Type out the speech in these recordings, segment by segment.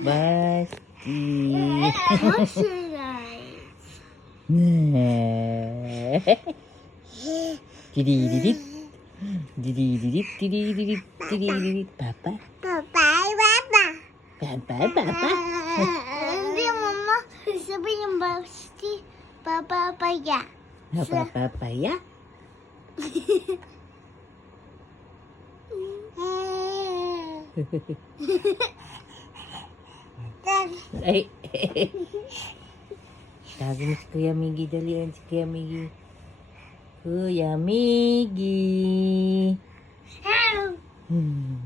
Basti. Moisturize. Didididit. Didididit, didididit, didididit. Papa. Papa, papa. Papa, papa. Hindi, mama. Sabi yung Basti, papapaya. Papaya. Ay. Tawagin mo si Kuya Miggy. Dalian si Kuya Miggy. Kuya Miggy. Hmm.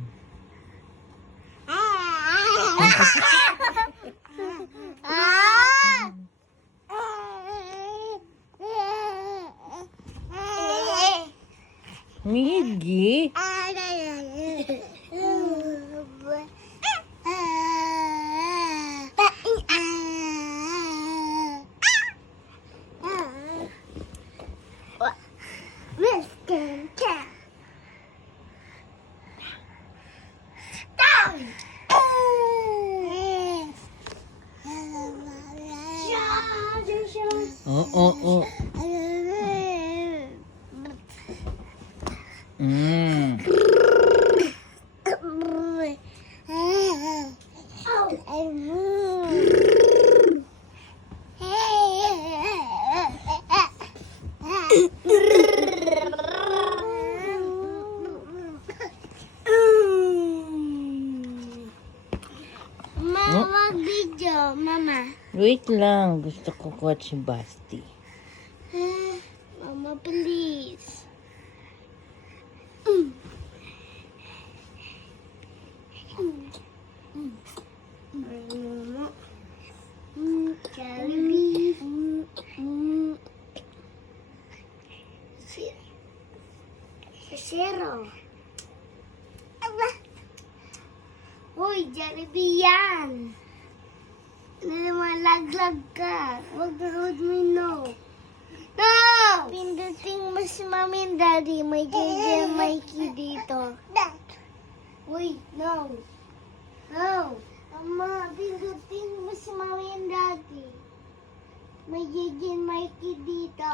Miggy. Mr. Cat. Down. Oo. Mm. Mama, video, mama. Wait lang. Gusto ko kuha si Basti. Mama, please. Mama. Jollibee. Zero. Uy, Jollibee yan. Malaglag ka. Huwag mo no. No! Pindutin mo si Mami and Daddy. May JJ Mikey dito. Uy, no. No. Mama, pindutin mo si Mami and Daddy. May JJ Mikey dito.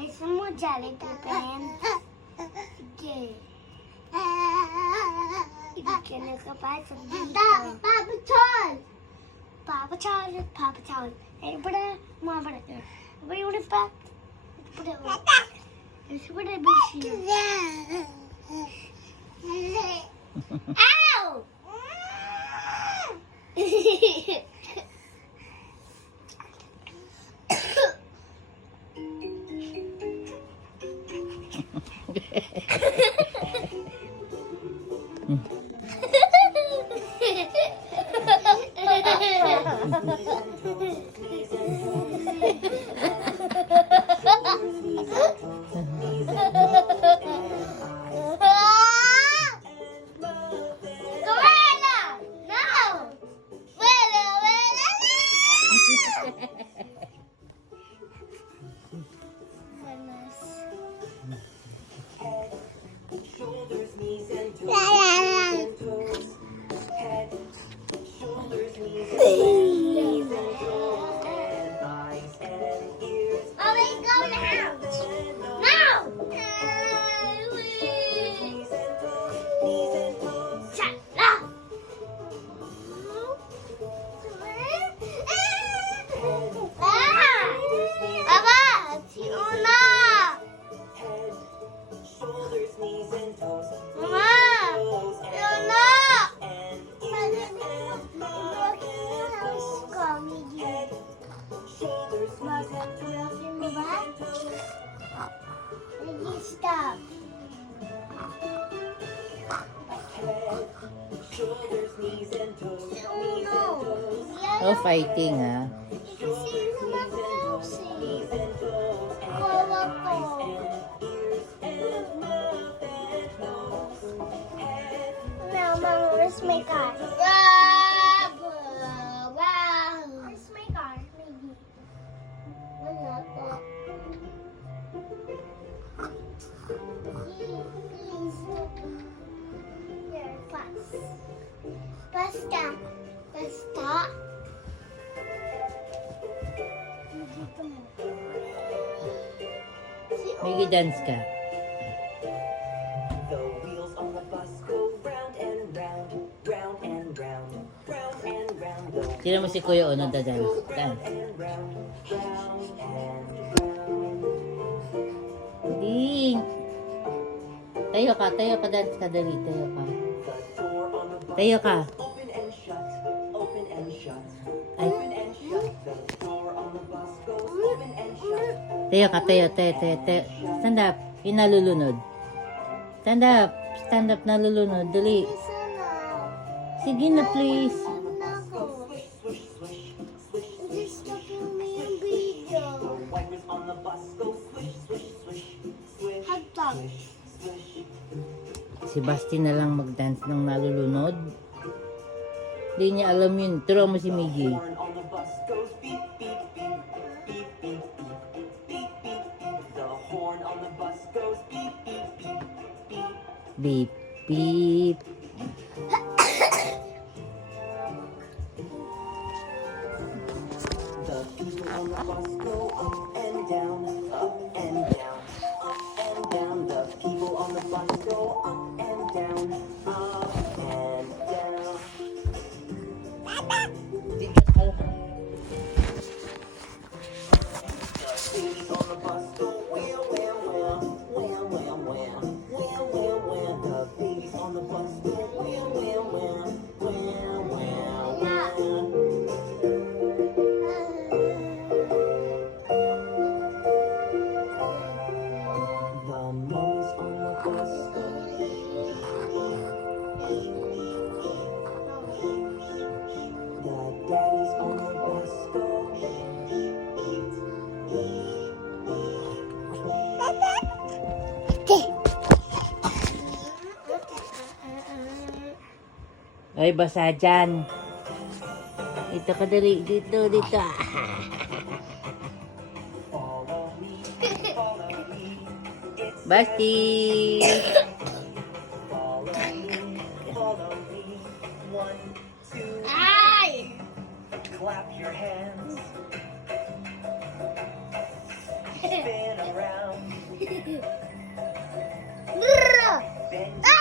Gusto mo Jollibee pen? Sige. Hindi ka nakapasok dito. Papa Charles! Papa Charles, Papa Charles. ഇവിടെ മാമ്പഴത്ത് ഇവിടെ ഇവിടെ ബിഷി. Ow! Stop. Oh, fighting ah. Sino ba kasi? Kawa ko. Now, Mama, where's my car? Where's my car? Maybe. Wala po. Please. Basta. Basta. Dito mo. Miggy, dance ka. The wheels on the bus go round and round, round and round, round and round. The Sino mo si Kuya Ono da dance? round Dance. and round, round and round. Hindi. Tayo ka, dance ka, dali, tayo ka. The door on the bus Tayo ka. open and shut, open and shut, Ay. open and shut. The door on the bus goes open and shut. Tayo ka, tayo. Stand up, yung nalulunod. Stand up, nalulunod, dali. Isa na. Sige na, please. Ano na ako? Swish, swish, swish, swish. Just stopping me yung video. The wipers on the bus go swish, swish, swish, swish, Hotdog. swish. Si Basti na lang mag-dance ng nalulunod. Hindi niya alam yun. Turo mo si Miggy. Horn on the bus goes beep, beep, beep, beep, beep, beep, beep, beep, beep. The horn on the bus goes beep, beep, beep, beep. Beep, beep. The people on the bus go up and down, up and down, up and down. The people on the bus go up and down, up and down. The babies on the bus go wham, wham, wham, wham, wham, wham, wham, wham, wham. The babies on the bus go wham, wham, wham, wham, wham, wham. The moms on the bus the daddies on the bus go. Ay, basa dyan. Dito ka dali. Dito. Follow me, follow me. It's Basti! follow me, follow me. 1, 2, Ay! clap your hands. Spin around, Brrr! bend Ah!